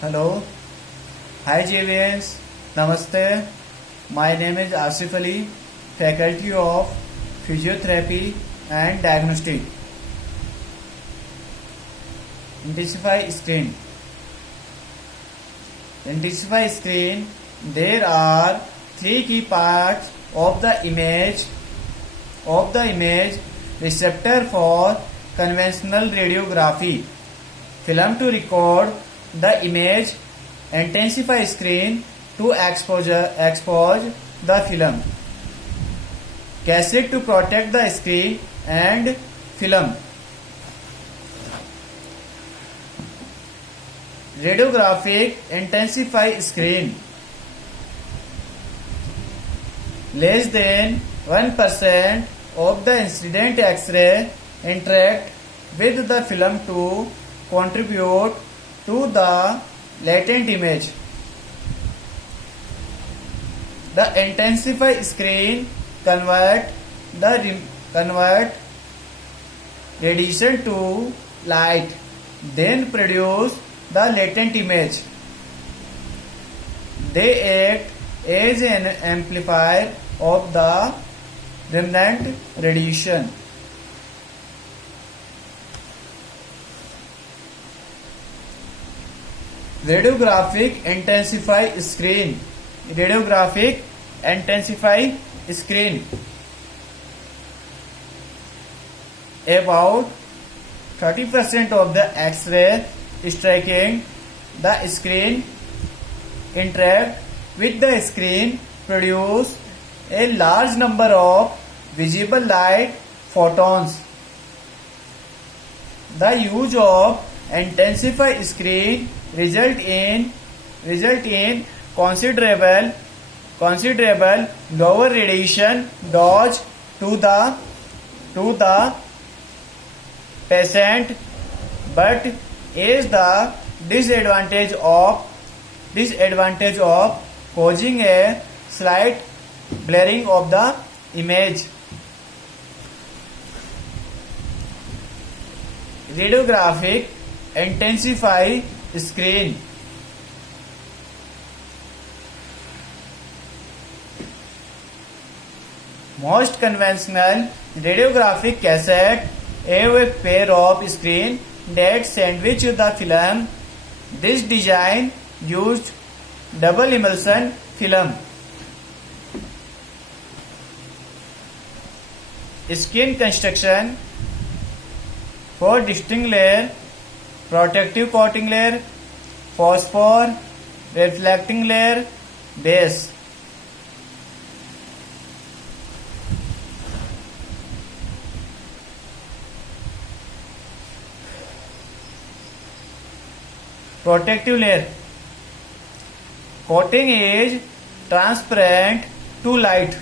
Hello. Hi JVS. Namaste. My name is Asif Ali, Faculty of Physiotherapy and Diagnostic. Intensify screen. Intensify screen. There are three key parts of the image. Receptor for conventional radiography. Film to record the image. Intensify screen to expose the film. Cassette to protect the screen and film. Radiographic intensify screen. Less than 1% of the incident X-ray interact with the film to contribute to the latent image. The intensify screen convert radiation to light, then produce the latent image. They act as an amplifier of the remnant radiation. Radiographic intensify screen. Radiographic intensify screen. About 30% of the X-ray striking the screen interact with the screen, produce a large number of visible light photons. The use of intensify screen result in considerable lower radiation dose to the patient, but is the disadvantage of causing a slight blurring of the image. Radiographic intensify screen. Most conventional radiographic cassette have a pair of screen that sandwich the film. This design used double emulsion film. Skin construction for distinct layer, protective coating layer, phosphor, reflecting layer, base. Protective layer. Coating is transparent to light.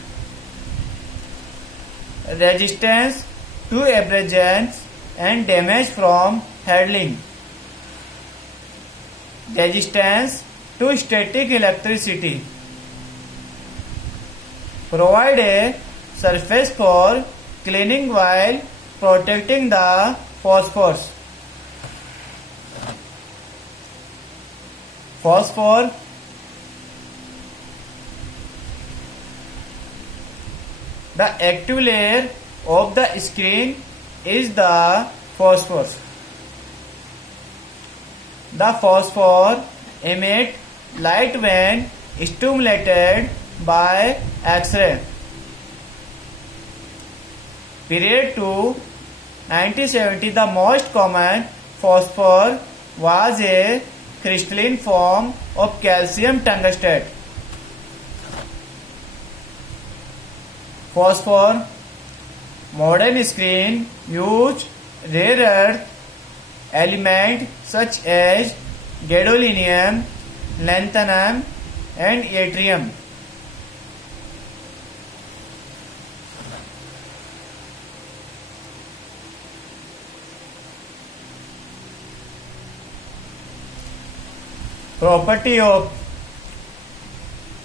Resistance to abrasions and damage from handling. Resistance to static electricity. Provide a surface for cleaning while protecting the phosphors. Phosphor. The active layer of the screen is the phosphorus. The phosphor emit light when stimulated by X-ray. Period to 1970, the most common phosphor was a crystalline form of calcium tungstate. Phosphor. Modern screen use rare earth elements such as gadolinium, lanthanum, and yttrium. Property of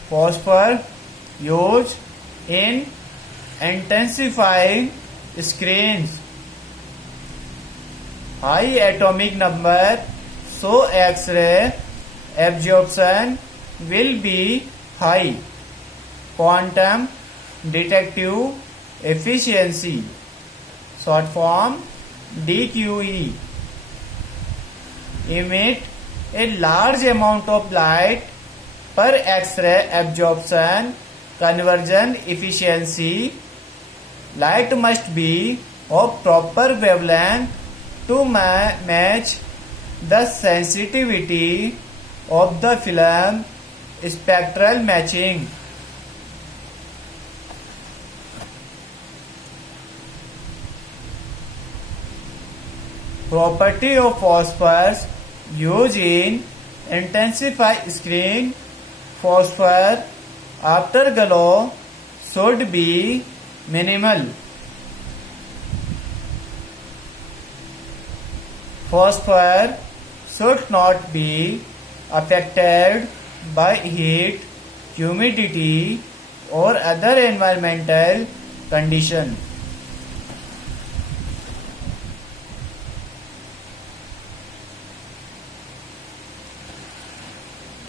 phosphor used in intensifying screens. High atomic number show X-ray absorption will be high. Quantum detective efficiency, short form DQE, emit a large amount of light per X-ray absorption conversion efficiency. Light must be of proper wavelength to match the sensitivity of the film. Spectral matching. Property of phosphors used in intensify screen. Phosphor afterglow should be minimal. Phosphor should not be affected by heat, humidity or other environmental condition.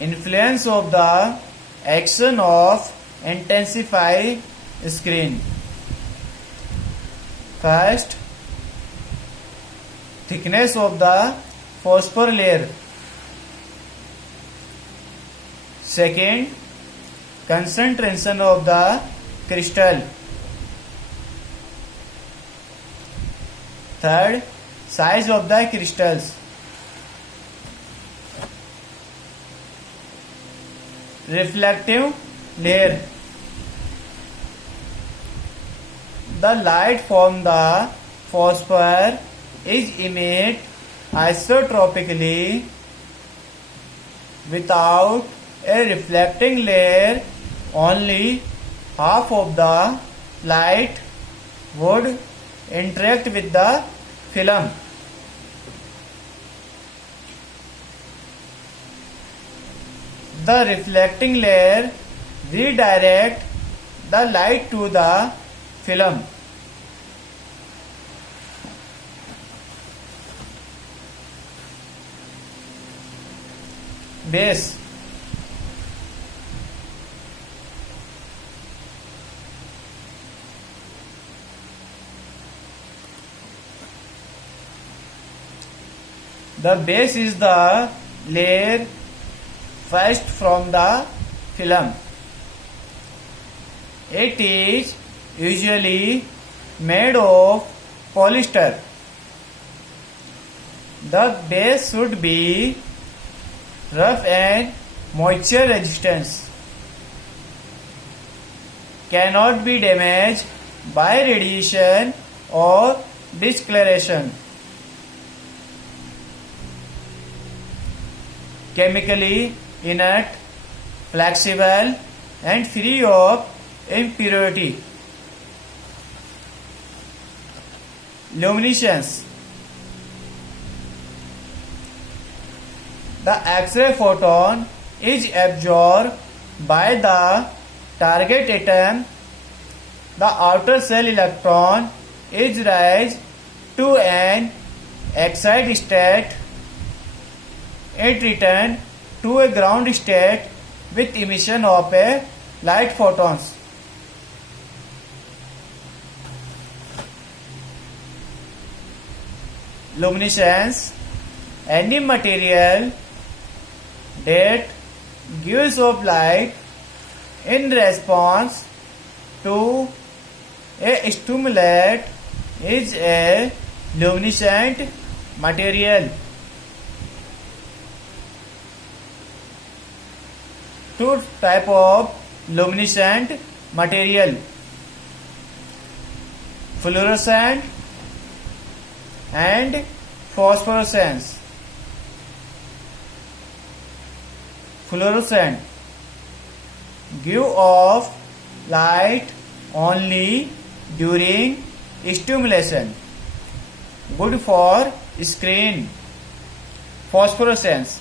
Influence of the action of intensify screen. First, thickness of the phosphor layer. Second, concentration of the crystal. Third, size of the crystals. Reflective layer. The light from the phosphor is emitted isotropically without a reflecting layer. Only half of the light would interact with the film. The reflecting layer redirect the light to the film. Base. The base is the layer first from the film. It is usually made of polyester. The base should be rough and moisture resistant. Cannot be damaged by radiation or discoloration. Chemically inert, flexible and free of impurity. Luminescence. The X-ray photon is absorbed by the target atom. The outer shell electron is raised to an excited state. It returns to a ground state with emission of a light photons. Luminescence. Any material that gives off light in response to a stimulant is a luminescent material. Two type of luminescent material: fluorescent and phosphorescence. Fluorescent give off light only during stimulation, good for screen. Phosphorescence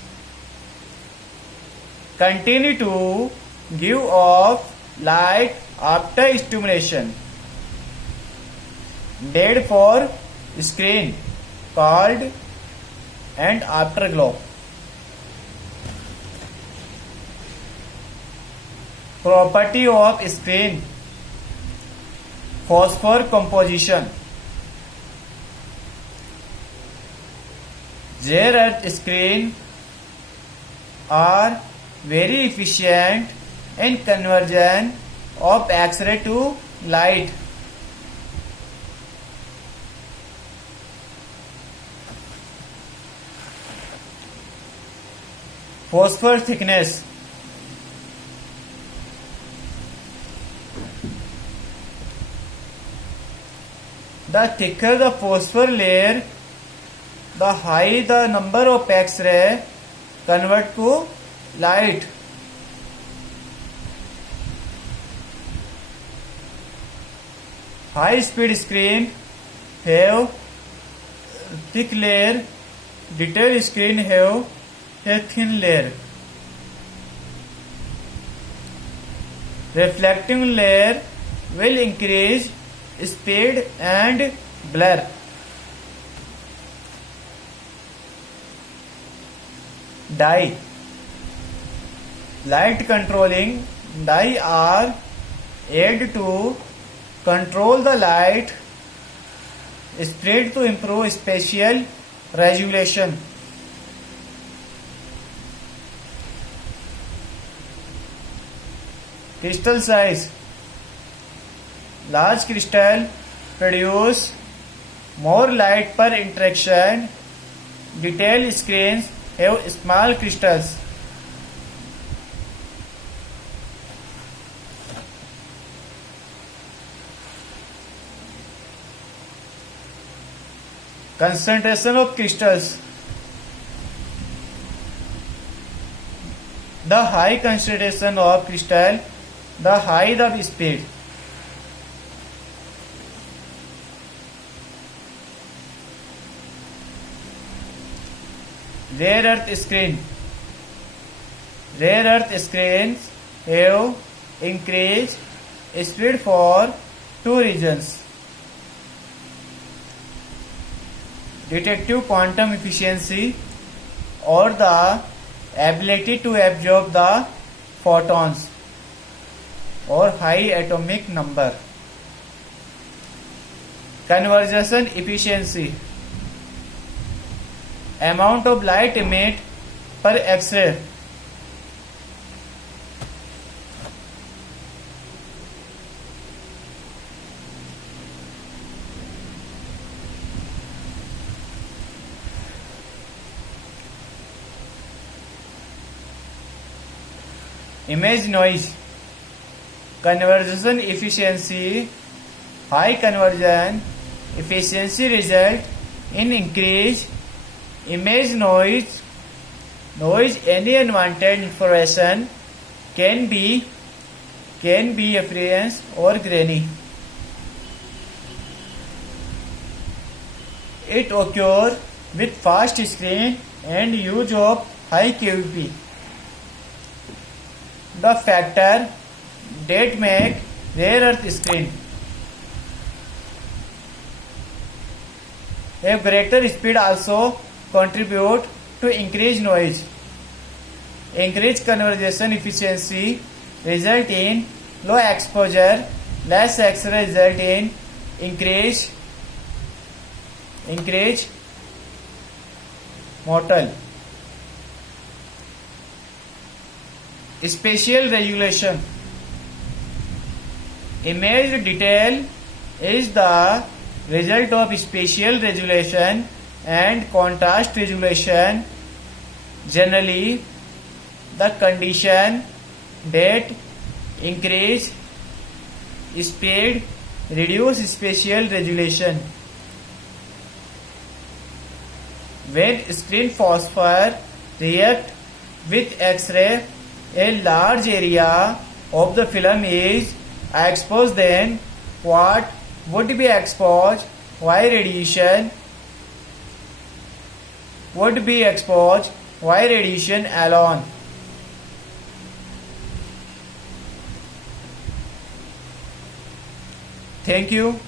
continue to give off light after stimulation, dead for screen, called and afterglow. Property of screen. Phosphor composition. Rare earth screen are very efficient in conversion of X-ray to light. Phosphor thickness. The thicker the phosphor layer, the higher the number of X-ray convert to light. High speed screen have thick layer, detailed screen have a thin layer. Reflecting layer will increase speed and blur. Dye. Light controlling dye are added to control the light spread to improve spatial resolution. Crystal size. Large crystal produce more light per interaction. Detailed screens have small crystals. Concentration of crystals. The high concentration of crystal, the higher the speed. Rare earth screen. Rare earth screens have increased speed for two reasons: detective quantum efficiency or the ability to absorb the photons or high atomic number. Conversion efficiency. Amount of light emitted per X-ray. Image noise. Conversion efficiency. High conversion efficiency result in increased image noise. Any unwanted information can be appearance or grainy. It occurs with fast screen and use of high QP. The factor that make rare earth screen. A greater speed also contribute to increased noise. Increased conversion efficiency result in low exposure. Less X-ray result in increased mortal. Spatial resolution. Image detail is the result of spatial resolution and contrast resolution. Generally, the condition that increase speed reduce spatial resolution. When screen phosphor react with X-ray, a large area of the film is exposed. Then what would be exposed? Y radiation would be exposed. Y radiation alone. Thank you.